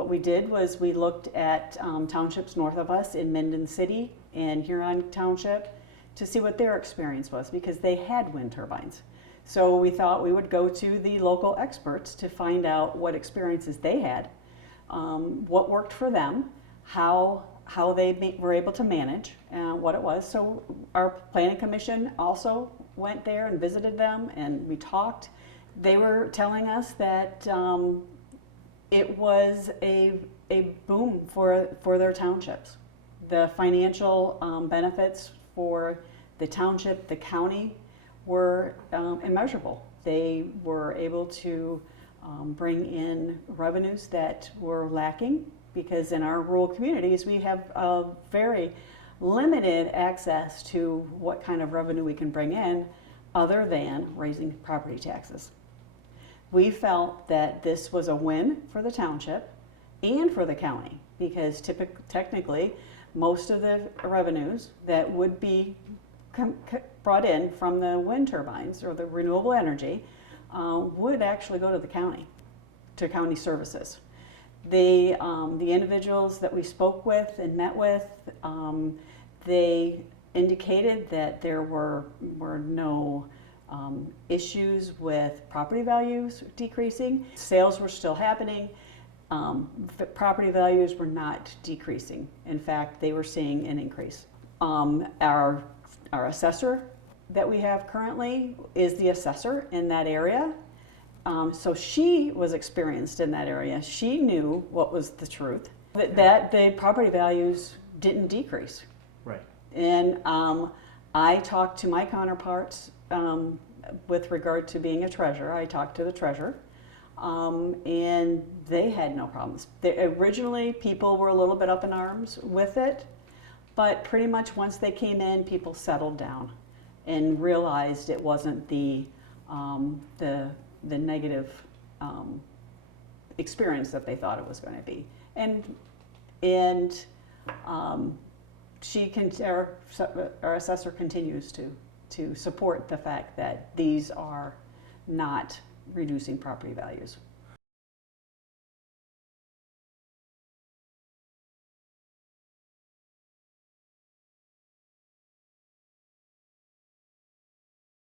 what we did was we looked at townships north of us in Minden City and Huron Township to see what their experience was, because they had wind turbines. So we thought we would go to the local experts to find out what experiences they had, what worked for them, how they were able to manage, what it was. So our planning commission also went there and visited them, and we talked. They were telling us that it was a boom for their townships. The financial benefits for the township, the county, were immeasurable. They were able to bring in revenues that were lacking, because in our rural communities we have very limited access to what kind of revenue we can bring in other than raising property taxes. We felt that this was a win for the township and for the county, because technically most of the revenues that would be brought in from the wind turbines or the renewable energy would actually go to the county, to county services. The individuals that we spoke with and met with, they indicated that there were no issues with property values decreasing. Sales were still happening. Property values were not decreasing. In fact, they were seeing an increase. Our assessor that we have currently is the assessor in that area. So she was experienced in that area. She knew what was the truth, that the property values didn't decrease. Right. And I talked to my counterparts with regard to being a treasurer. I talked to the treasurer, and they had no problems. Originally, people were a little bit up in arms with it, but pretty much once they came in, people settled down and realized it wasn't the negative experience that they thought it was going to be. And our assessor continues to support the fact that these are not reducing property values.